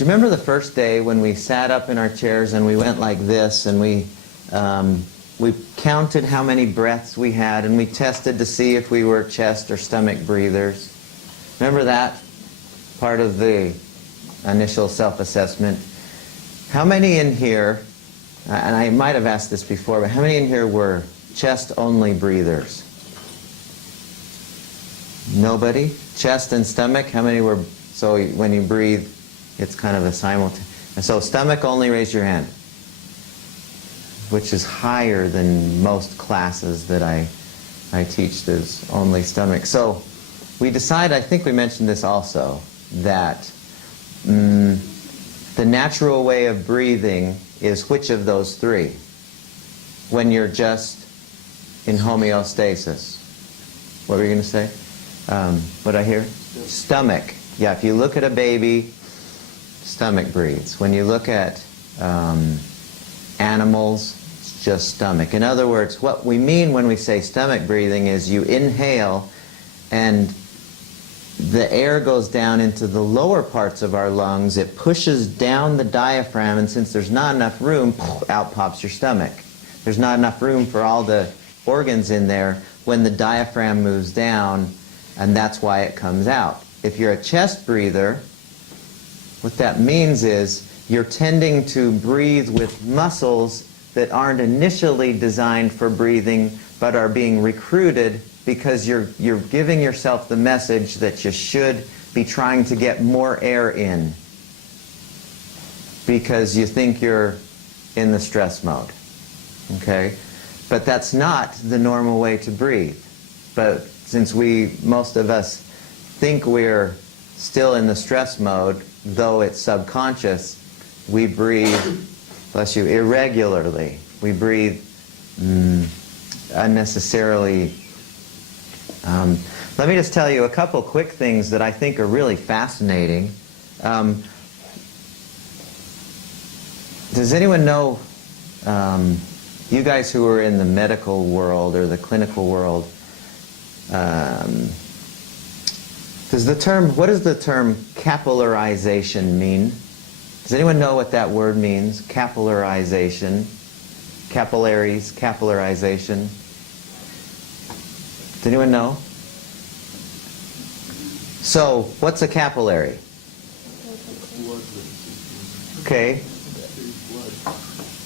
you remember the first day when we sat up in our chairs and we went like this, and we counted how many breaths we had, and we tested to see if we were chest or stomach breathers? Remember that part of the initial self-assessment? How many in here, and I might have asked this before, but how many in here were chest-only breathers? Nobody? Chest and stomach? How many were? So when you breathe, it's kind of a simultaneous. So stomach only, raise your hand, which is higher than most classes that I teach. There's only stomach. So we decided, I think we mentioned this also, that the natural way of breathing is which of those three when you're just in homeostasis? What were you going to say? What did I hear? Stomach. Yeah, if you look at a baby, stomach breathes. When you look at animals, it's just stomach. In other words, what we mean when we say stomach breathing is you inhale and the air goes down into the lower parts of our lungs. It pushes down the diaphragm, and since there's not enough room, out pops your stomach. There's not enough room for all the organs in there when the diaphragm moves down, and that's why it comes out. If you're a chest breather, what that means is you're tending to breathe with muscles that aren't initially designed for breathing but are being recruited because you're giving yourself the message that you should be trying to get more air in because you think you're in the stress mode. Okay? But that's not the normal way to breathe. But since most of us think we're still in the stress mode, though it's subconscious, we breathe, bless you, irregularly. We breathe unnecessarily. Let me just tell you a couple quick things that I think are really fascinating. Does anyone know, you guys who are in the medical world or the clinical world, what does the term capillarization mean? Does anyone know what that word means? Capillarization. Capillaries, capillarization. Does anyone know? So, what's a capillary? Okay.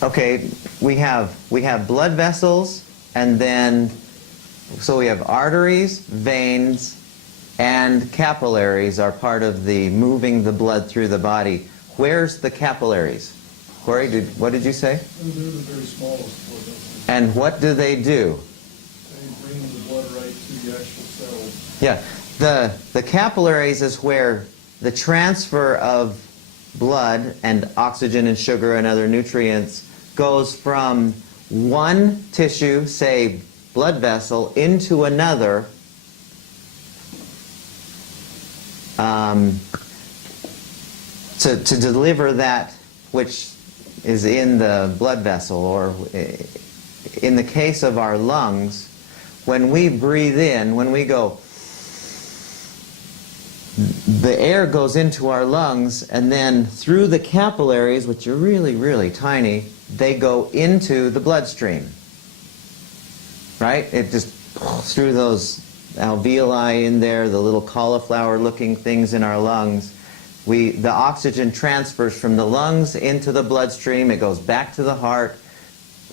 Okay, we have blood vessels, and then, so we have arteries, veins, and capillaries are part of the moving the blood through the body. Where's the capillaries? Corey, what did you say? They're the very smallest blood vessels. And what do they do? They bring the blood right to the actual cells. Yeah, the capillaries is where the transfer of blood and oxygen and sugar and other nutrients goes from one tissue, say blood vessel, into another to deliver that which is in the blood vessel. Or in the case of our lungs, when we breathe in, when we go, the air goes into our lungs, and then through the capillaries, which are really, really tiny, they go into the bloodstream. Right? It just through those alveoli in there, the little cauliflower-looking things in our lungs. The oxygen transfers from the lungs into the bloodstream. It goes back to the heart.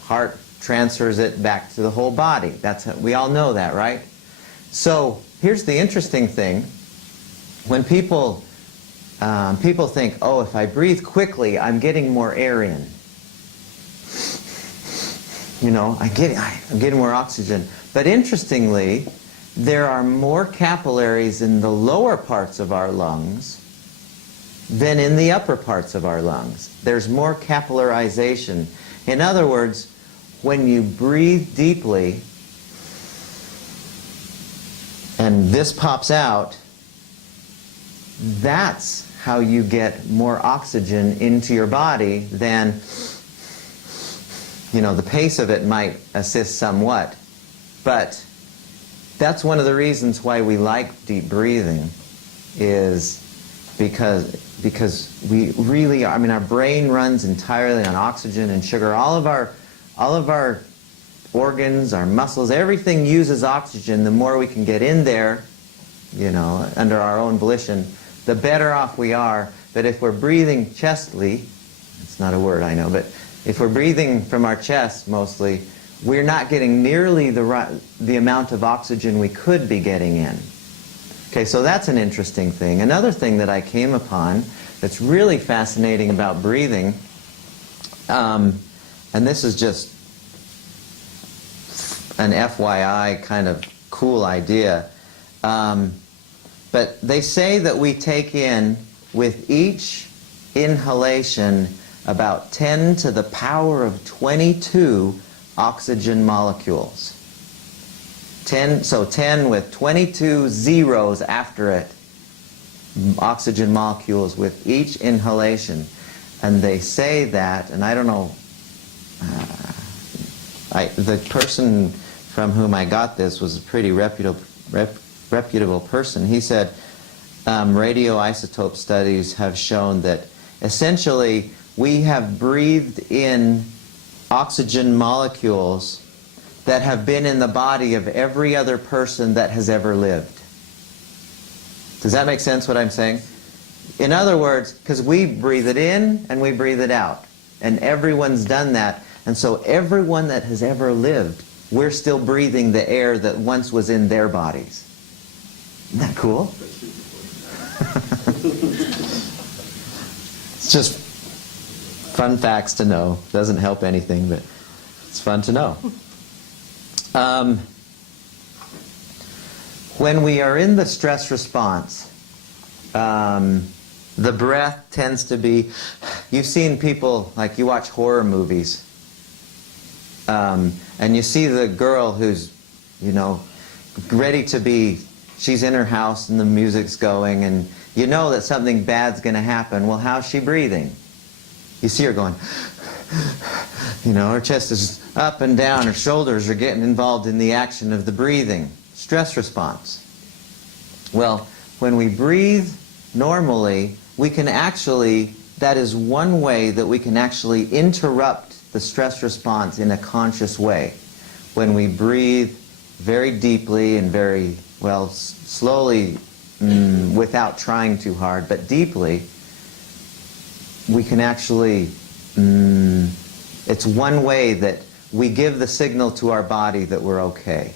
Heart transfers it back to the whole body. We all know that, right? So here's the interesting thing. When people think, oh, if I breathe quickly, I'm getting more air in. You know, I'm getting more oxygen. But interestingly, there are more capillaries in the lower parts of our lungs than in the upper parts of our lungs. There's more capillarization. In other words, when you breathe deeply, and this pops out, that's how you get more oxygen into your body than, you know, the pace of it might assist somewhat. But that's one of the reasons why we like deep breathing, is because because we really are, I mean, our brain runs entirely on oxygen and sugar. All of our organs, our muscles, everything uses oxygen. The more we can get in there, you know, under our own volition, the better off we are. But if we're breathing chestly, it's not a word, I know, but if we're breathing from our chest mostly, we're not getting nearly the amount of oxygen we could be getting in. Okay, so that's an interesting thing. Another thing that I came upon that's really fascinating about breathing, and this is just an FYI kind of cool idea, but they say that we take in, with each inhalation, about 10 to the power of 22 oxygen molecules. 10 with 22 zeros after it, oxygen molecules with each inhalation. And they say that, and I don't know, the person from whom I got this was a pretty reputable person. He said radioisotope studies have shown that essentially we have breathed in oxygen molecules that have been in the body of every other person that has ever lived. Does that make sense what I'm saying? In other words, because we breathe it in and we breathe it out. And everyone's done that. And so everyone that has ever lived, we're still breathing the air that once was in their bodies. Isn't that cool? It's just fun facts to know. Doesn't help anything, but it's fun to know. When we are in the stress response, the breath tends to be, you've seen people, like you watch horror movies, and you see the girl who's, you know, ready to be, she's in her house and the music's going and you know that something bad's going to happen. Well, how's she breathing? You see her going, you know, her chest is up and down, her shoulders are getting involved in the action of the breathing. Stress response. Well, when we breathe normally, we can actually, that is one way that we can actually interrupt the stress response in a conscious way. When we breathe very deeply and very, well, slowly, without trying too hard, but deeply, we can actually, it's one way that we give the signal to our body that we're okay.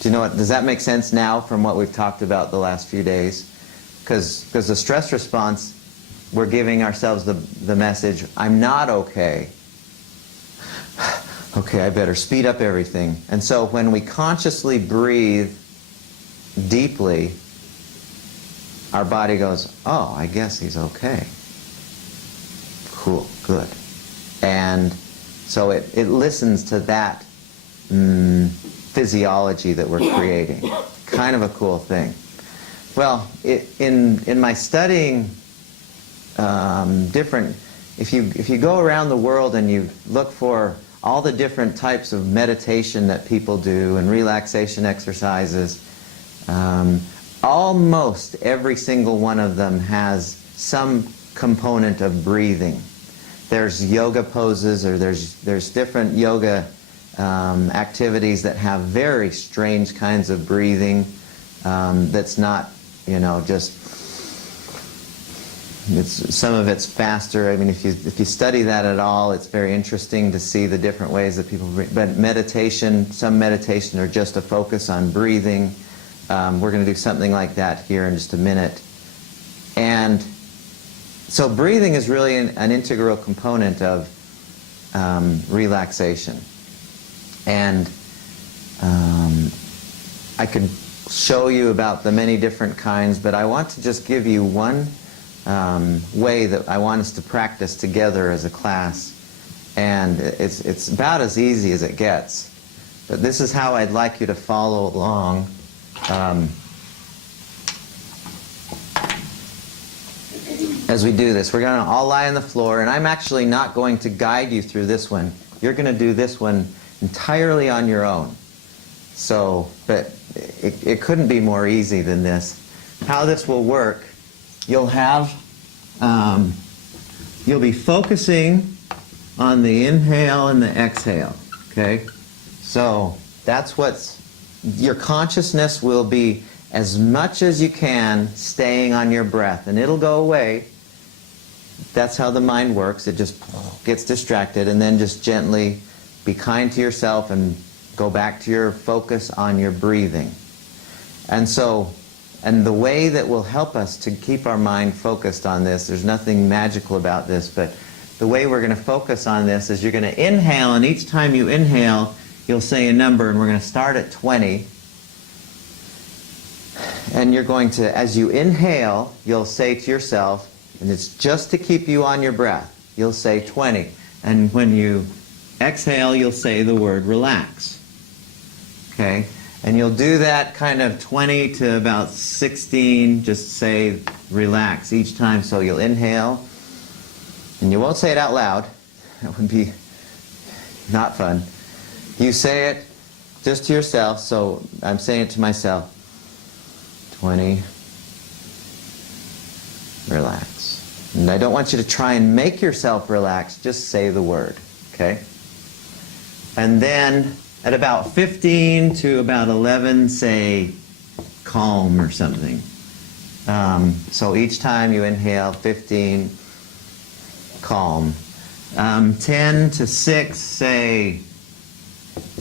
Do you know what, does that make sense now from what we've talked about the last few days? Because the stress response, we're giving ourselves the message, I'm not okay. Okay, I better speed up everything. And so when we consciously breathe deeply, our body goes, oh, I guess he's okay. Cool, good. And so it listens to that physiology that we're creating. Kind of a cool thing. Well, in my studying different, if you go around the world and you look for all the different types of meditation that people do and relaxation exercises, almost every single one of them has some component of breathing. There's yoga poses, or there's different yoga activities that have very strange kinds of breathing that's not, you know, just, some of it's faster. I mean, if you study that at all, it's very interesting to see the different ways that people breathe. But meditation, some meditation are just a focus on breathing. We're going to do something like that here in just a minute. And so breathing is really an integral component of relaxation. And I could show you about the many different kinds, but I want to just give you one way that I want us to practice together as a class. And it's about as easy as it gets. But this is how I'd like you to follow along. As we do this, we're going to all lie on the floor, and I'm actually not going to guide you through this one. You're going to do this one entirely on your own. So, but it couldn't be more easy than this. How this will work you'll have, you'll be focusing on the inhale and the exhale, okay? So that's what's, your consciousness will be as much as you can staying on your breath, and it'll go away. That's how the mind works. It just gets distracted, and then just gently be kind to yourself and go back to your focus on your breathing. And so, and the way that will help us to keep our mind focused on this, there's nothing magical about this, but the way we're going to focus on this is you're going to inhale, and each time you inhale, you'll say a number, and we're going to start at 20. And you're going to, as you inhale, you'll say to yourself, and it's just to keep you on your breath, you'll say 20. And when you exhale, you'll say the word relax. Okay? And you'll do that kind of 20 to about 16, just say relax each time. So you'll inhale, and you won't say it out loud. That would be not fun. You say it just to yourself, so I'm saying it to myself. 20, relax. And I don't want you to try and make yourself relax, just say the word, okay? And then at about 15 to about 11, say calm or something. So each time you inhale, 15, calm. 10 to 6, say,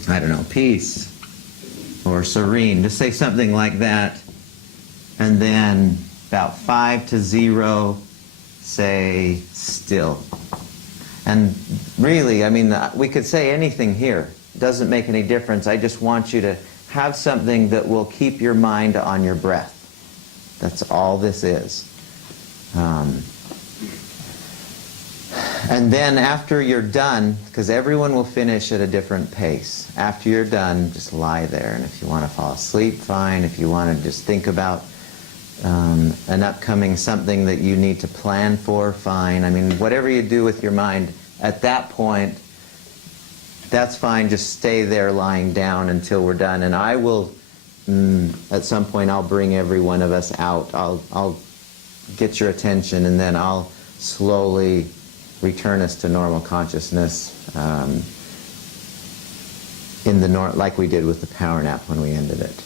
I don't know, peace or serene. Just say something like that. And then about 5 to 0, say still. And really, I mean, we could say anything here. It doesn't make any difference. I just want you to have something that will keep your mind on your breath. That's all this is. And then after you're done, because everyone will finish at a different pace, after you're done, just lie there. And if you want to fall asleep, fine. If you want to just think about an upcoming something that you need to plan for, fine. I mean, whatever you do with your mind at that point, that's fine. Just stay there lying down until we're done. And I will, at some point, I'll bring every one of us out. I'll get your attention, and then I'll slowly return us to normal consciousness in the like we did with the power nap when we ended it.